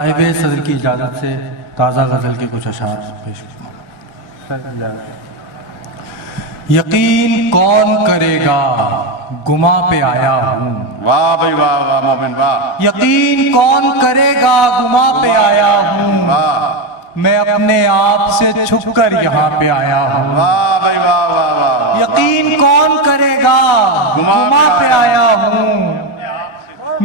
साहिब सदर की इजाज़त से ताज़ा गज़ल के कुछ अशार पेश। यकीन कौन करेगा गुमा पे आया हूँ। वाह भाई वाह वाह मोमिन वाह। यकीन कौन करेगा गुमा पे आया हूँ। मैं अपने आप से छुप कर यहाँ पे आया हूँ। वाह भाई वाह वाह वाह। यकीन कौन करेगा गुमा पे आया हूँ।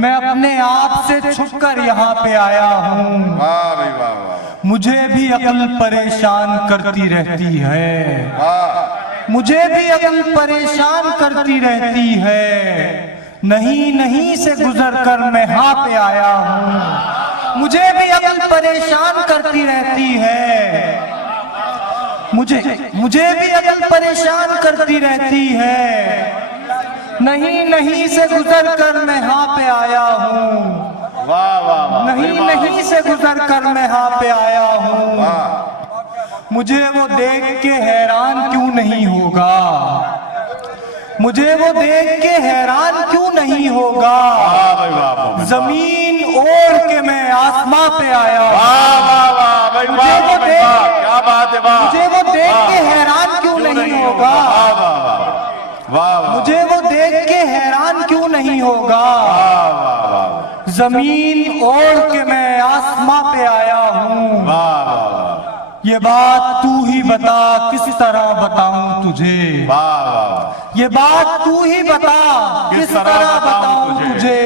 मैं अपने आप से छुप कर यहाँ पे आया हूँ। वाह भाई वाह वाह। मुझे भी अक्ल परेशान करती रहती है। वाह मुझे भी अक्ल परेशान करती रहती है। नहीं नहीं से गुजर कर मैं यहाँ पे आया हूँ। मुझे भी अक्ल परेशान करती रहती है। मुझे भी अक्ल परेशान करती रहती है। नहीं नहीं से गुजर कर मैं यहाँ पे आया हूँ। वाह वाह वाह। नहीं नहीं से गुजर कर मैं यहाँ पे आया हूँ। वाह मुझे वो देख के हैरान क्यों नहीं होगा। मुझे वो देख के हैरान क्यों नहीं होगा। वाह भाई वाह मोमिन। जमीन ओढ़ के मैं आसमां पे आया हूँ। वाह वाह वाह भाई मुझे वाह वो मोमिन देख- वाह। क्या बात है वाह। मुझे वो देख के हैरान क्यों नहीं होगा। वाह वाह वाह वाह वाह। मुझे वो देख के हैरान क्यों नहीं होगा। वाह वाह वाह जमीन ओढ़ के मैं आसमां पे आया हूँ। वाह वाह वाह। ये बात तू ही बता किस तरह बताऊं तुझे। वाह वाह। ये बात तू ही बता किस तरह बताऊं तुझे।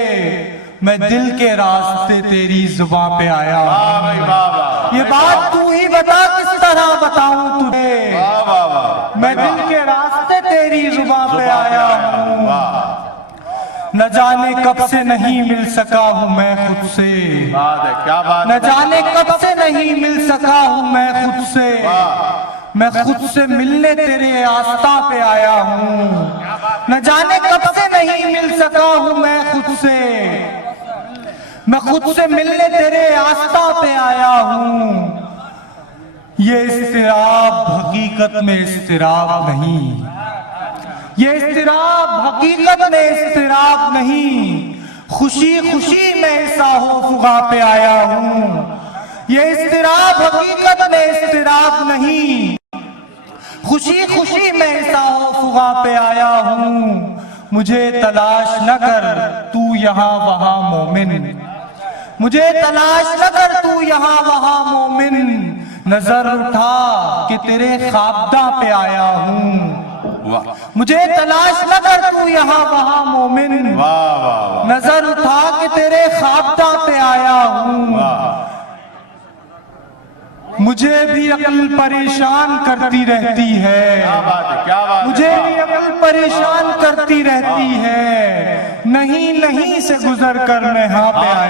मैं दिल के रास्ते तेरी जुबां पे आया वाह हूँ। भाई वाह वाह। ये बात तू ही बता किस तरह बताऊं तुझे। वाह वाह वाह। मैं दिल के रास्ते तेरी जुबां पे आया हूँ। वाह। न जाने कब से नहीं मिल सका हूँ मैं खुद से। बात है क्या बात न है। जाने कब से नहीं मिल सका हूँ मैं खुद से। वाह मैं खुद से मिलने तेरे आस्था पे आया हूँ। न जाने कब से नहीं मिल सका हूँ मैं खुद से। मैं खुद से मिलने तेरे आस्था पे आया हूँ। ये इस्तिराब हकीकत में इस्तिराब नहीं। ये इस्तिराब हकीकत में इस्तिराब नहीं। खुशी खुशी मैं ऐसा हो फुगा पे आया हूँ। ये इस्तिराब हकीकत में इस्तिराब नहीं। खुशी खुशी मैं ऐसा हो फुगा पे आया हूँ। मुझे तलाश न कर तू यहाँ वहाँ मोमिन। मुझे तलाश न कर तू यहाँ वहाँ मोमिन। नजर उठा कि तेरे ख्वाबदा पे आया हूँ। वाह मुझे तलाश न कर तू यहाँ वहाँ मोमिन। वाह वाह। नजर उठा के तेरे ख्वाबदा पे आया हूँ। वाह मुझे भी अक्ल परेशान करती रहती है। क्या बात है क्या बात है। मुझे भी अक्ल परेशान करती रहती है। नहीं नहीं से गुजर कर मैं यहाँ पे आया